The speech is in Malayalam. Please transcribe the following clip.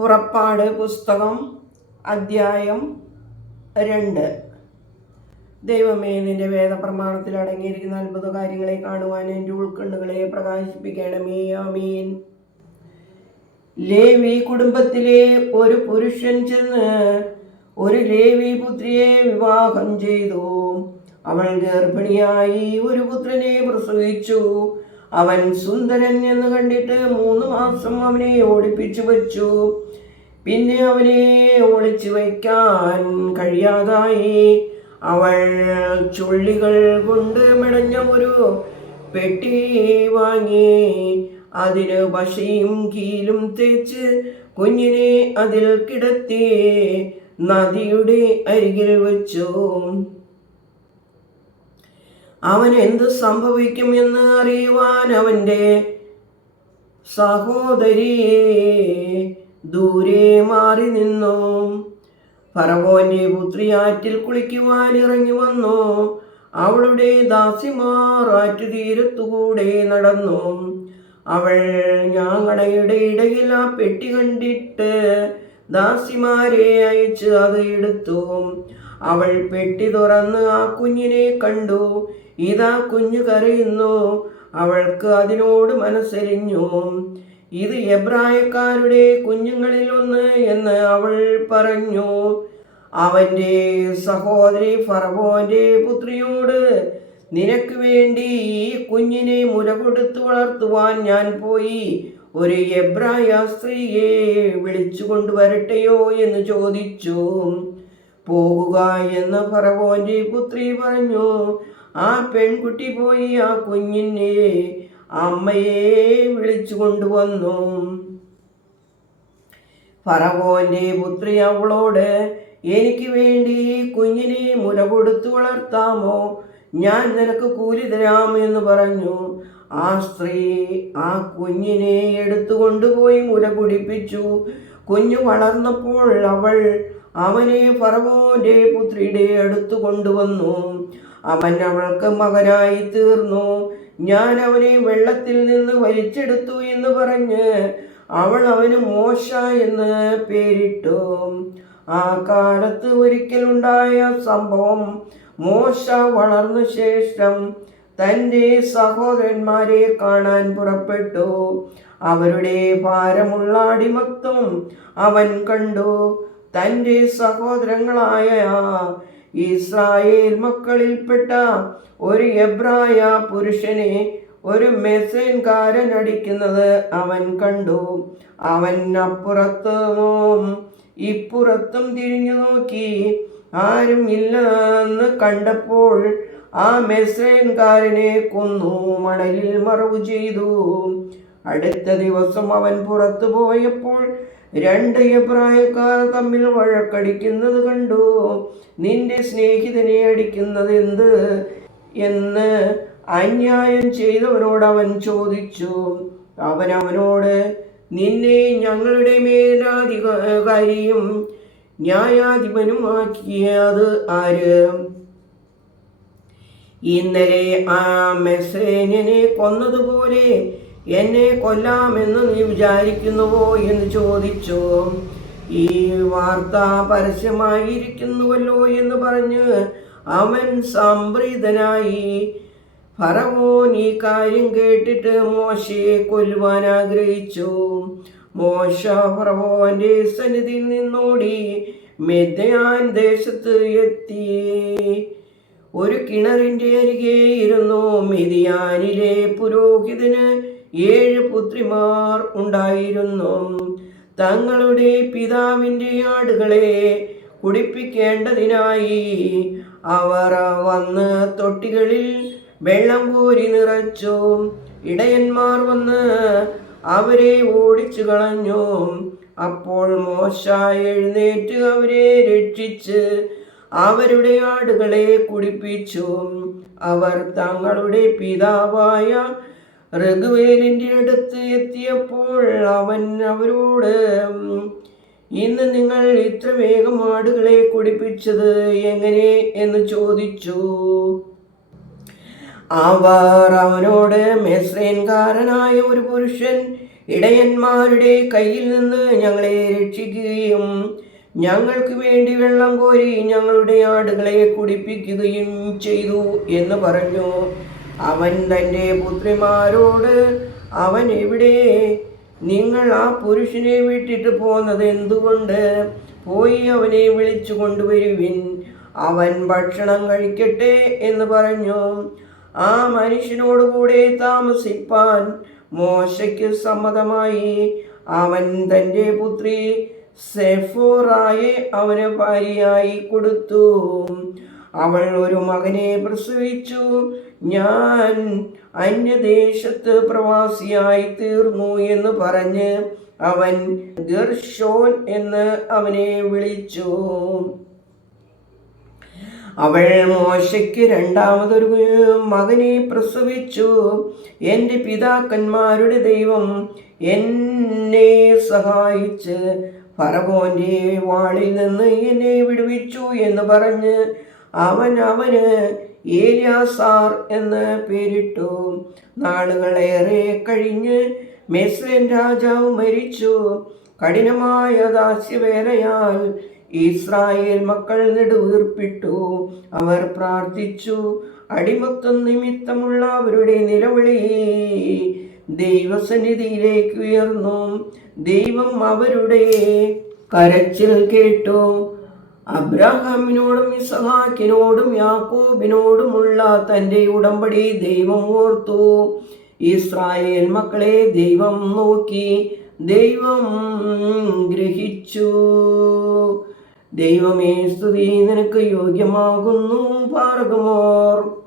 പുറപ്പാട് പുസ്തകം അദ്ധ്യായം രണ്ട്. ദൈവമേ നിന്റെ വേദപ്രമാണത്തിൽ അടങ്ങിയിരിക്കുന്ന അത്ഭുത കാര്യങ്ങളെ കാണുവാൻ എന്റെ ഉൾക്കണ്ണുകളെ പ്രകാശിപ്പിക്കണമേ. ആമീൻ. ലേവി കുടുംബത്തിലെ ഒരു പുരുഷൻ ചെന്ന് ഒരു ലേവി പുത്രിയെ വിവാഹം ചെയ്തു. അവൾ ഗർഭിണിയായി ഒരു പുത്രനെ പ്രസവിച്ചു. അവൻ സുന്ദരൻ എന്ന് കണ്ടിട്ട് മൂന്ന് മാസം അവനെ ഓടിപ്പിച്ചു വച്ചു. പിന്നെ അവനെ ഒളിച്ചു വയ്ക്കാൻ കഴിയാതായി. അവൾ ചുള്ളികൾ കൊണ്ട് മെടഞ്ഞ ഒരു പെട്ടി വാങ്ങി അതിന് പശയും കീലും തേച്ച് കുഞ്ഞിനെ അതിൽ കിടത്തി നദിയുടെ അരികിൽ വെച്ചു. അവൻ എന്ത് സംഭവിക്കും എന്ന് അറിയുവാൻ അവന്റെ സഹോദരിയെ ദൂരെ മാറി നിന്നു. ഫറവോന്റെ പുത്രി ആറ്റിൽ കുളിക്കുവാൻ ഇറങ്ങി വന്നു. അവളുടെ ദാസിമാർ ആറ്റുതീരത്തുകൂടെ നടന്നു. അവൾ ഞാങ്ങടയുടെ ഇടയിൽ ആ പെട്ടി കണ്ടിട്ട് ദാസിമാരെ അയച്ച് അത് എടുത്തു. അവൾ പെട്ടി തുറന്ന് ആ കുഞ്ഞിനെ കണ്ടു. ഇതാ കുഞ്ഞു കരയുന്നു. അവൾക്ക് അതിനോട് മനസ്സരിഞ്ഞു. ഇത് എബ്രായക്കാരുടെ കുഞ്ഞുങ്ങളിൽ ഒന്ന് എന്ന് അവൾ പറഞ്ഞു. അവന്റെ സഹോദരി ഫറവോന്റെ പുത്രിയോട് നിനക്ക് വേണ്ടി ഈ കുഞ്ഞിനെ മുര കൊടുത്തു വളർത്തുവാൻ ഞാൻ പോയി. ഒരു എബ്രായ സ്ത്രീയെ വിളിച്ചു കൊണ്ടുവരട്ടെയോ എന്ന് ചോദിച്ചു. പോകുക എന്ന് ഫറവോന്റെ പുത്രി പറഞ്ഞു. ആ പെൺകുട്ടി പോയി ആ കുഞ്ഞിനെ അമ്മയെ വിളിച്ചു കൊണ്ടുവന്നു. ഫറവോന്റെ പുത്രി അവളോട് എനിക്ക് വേണ്ടി കുഞ്ഞിനെ മുല കൊടുത്തു വളർത്താമോ? ഞാൻ നിനക്ക് കൂലി തരാം എന്ന് പറഞ്ഞു. ആ സ്ത്രീ ആ കുഞ്ഞിനെ എടുത്തു കൊണ്ടുപോയി മുല കുടിപ്പിച്ചു. കുഞ്ഞു വളർന്നപ്പോൾ അവൾ അവനെ ഫറവോന്റെ പുത്രിയുടെ അടുത്തു കൊണ്ടുവന്നു. അവൻ അവൾക്ക് മകനായി തീർന്നു. ഞാൻ അവനെ വെള്ളത്തിൽ നിന്ന് വലിച്ചെടുത്തു എന്ന് പറഞ്ഞ് അവൾ അവന് മോശ എന്ന് പേരിട്ടു. ആ കാലത്ത് ഒരിക്കലുണ്ടായ സംഭവം മോശ വളർന്ന ശേഷം തന്റെ സഹോദരന്മാരെ കാണാൻ പുറപ്പെട്ടു. അവരുടെ ഭാരമുള്ള അടിമത്വം അവൻ കണ്ടു. തന്റെ സഹോദരങ്ങളായ ഇസ്രായേൽ മക്കളിൽപ്പെട്ട ഒരു എബ്രായ പുരുഷനെ ഒരു മെസ്സേൻകാരൻ അടിക്കുന്നത് അവൻ കണ്ടു. അവൻ അപ്പുറത്തും ഇപ്പുറത്തും തിരിഞ്ഞു നോക്കി. ആരും ഇല്ലെന്ന് കണ്ടപ്പോൾ ആ മെസ്രേൻകാരനെ കൊന്നു മണലിൽ മറവ് ചെയ്തു. അടുത്ത ദിവസം അവൻ പുറത്തു പോയപ്പോൾ രണ്ട് അഭിപ്രായക്കാർ തമ്മിൽ വഴക്കടിക്കുന്നത് കണ്ടു. നിന്റെ സ്നേഹിതനെ അടിക്കുന്നത് എന്ത്? എന്ന് അന്യായം ചെയ്തവനോട് അവൻ ചോദിച്ചു. അവൻ നിന്നെ ഞങ്ങളുടെ മേലാധികാരിയും ന്യായാധിപനും ന്യായാധിപനുമാക്കിയത് ആര്? ഇന്നലെ ആ മെസേനെ കൊന്നതുപോലെ എന്നെ കൊല്ലാമെന്ന് നീ വിചാരിക്കുന്നുവോ എന്ന് ചോദിച്ചു? ഈ വാർത്ത പരസ്യമായിരിക്കുന്നുവല്ലോ എന്ന് പറഞ്ഞ് അവൻ സംപ്രീതനായി ഫറവോൻ ഈ കാര്യം കേട്ടിട്ട് മോശയെ കൊല്ലുവാൻ ആഗ്രഹിച്ചു. മോശ ഫറവോന്റെ സന്നിധിയിൽ നിന്നോടി മെദ്യാൻ ദേശത്ത് എത്തി. ഒരു കിണറിന്റെ അരികെ ഇരുന്നു മെതിയാനിലെ പുരോഹിതന് ഏഴ് പുത്രിമാർ ഉണ്ടായിരുന്നു. തങ്ങളുടെ പിതാവിന്റെ ആടുകളെ കുടിപ്പിക്കേണ്ടതിനായി അവർ വന്ന് തൊട്ടികളിൽ വെള്ളം കോരി നിറച്ചു. ഇടയന്മാർ വന്ന് അവരെ ഓടിച്ചു കളഞ്ഞു. അപ്പോൾ മോശ എഴുന്നേറ്റ് അവരെ രക്ഷിച്ച് അവരുടെ ആടുകളെ കുടിപ്പിച്ചു. അവർ തങ്ങളുടെ പിതാവായ റഘുവേലിന്റെ അടുത്ത് എത്തിയപ്പോൾ അവൻ അവരോട് ഇന്ന് നിങ്ങൾ ഇത്ര വേഗം ആടുകളെ കുടിപ്പിച്ചത് എങ്ങനെ? എന്ന് ചോദിച്ചു. അവർ അവനോട് മെസ്രേൻകാരനായ ഒരു പുരുഷൻ ഇടയന്മാരുടെ കയ്യിൽ നിന്ന് ഞങ്ങളെ രക്ഷിക്കുകയും ഞങ്ങൾക്ക് വേണ്ടി വെള്ളം കോരി ഞങ്ങളുടെ ആടുകളെ കുടിപ്പിക്കുകയും ചെയ്തു എന്ന് പറഞ്ഞു. അവൻ തന്റെ പുത്രിമാരോട് അവൻ എവിടെ? നിങ്ങൾ ആ പുരുഷനെ വിട്ടിട്ട് പോന്നത് എന്തുകൊണ്ട്? പോയി അവനെ വിളിച്ചു കൊണ്ടുവരുവിൻ. അവൻ ഭക്ഷണം കഴിക്കട്ടെ എന്ന് പറഞ്ഞു. ആ മനുഷ്യനോടുകൂടെ താമസിപ്പാൻ മോശയ്ക്ക് സമ്മതമായി. അവൻ തന്റെ പുത്രി സെഫോറായെ അവന് ഭാര്യയായി കൊടുത്തു. അവൾ ഒരു മകനെ പ്രസവിച്ചു. ഞാൻ അന്യദേശത്ത് പ്രവാസിയായി തീർന്നു എന്ന് പറഞ്ഞ് അവൻ ഗർഷോൻ എന്ന് അവനെ വിളിച്ചു. അവൾ മോശയ്ക്ക് രണ്ടാമതൊരു മകനെ പ്രസവിച്ചു. എന്റെ പിതാക്കന്മാരുടെ ദൈവം എന്നെ സഹായിച്ച് ഫറവോന്റെ വാളിൽ നിന്ന് എന്നെ വിടുവിച്ചു എന്ന് പറഞ്ഞ് അവൻ അവന് ഏലിയാസാർ എന്ന് പേരിട്ടു. നാളുകളേറെ കഴിഞ്ഞ് മെസ്ലിൻ രാജാവ് മരിച്ചു. കഠിനമായ ദാസ്യവേലയാൽ ഇസ്രായേൽ മക്കൾ നെടുവീർപ്പിട്ടു. അവർ പ്രാർത്ഥിച്ചു അടിമത്വം നിമിത്തമുള്ള അവരുടെ നിലവിളി ദൈവസന്നിധിയിലേക്ക് ഉയർന്നു. ദൈവം അവരുടെ കരച്ചിൽ കേട്ടു. അബ്രാഹാമിനോടും ഇസഹാക്കിനോടും യാക്കോബിനോടുമുള്ള തന്റെ ഉടമ്പടി ദൈവം ഓർത്തു. ഇസ്രായേൽ മക്കളെ ദൈവം നോക്കി ദൈവം ഗ്രഹിച്ചു. ദൈവമേ സ്തുതി നിനക്ക് യോഗ്യമാകുന്നു പാർഗമോർ.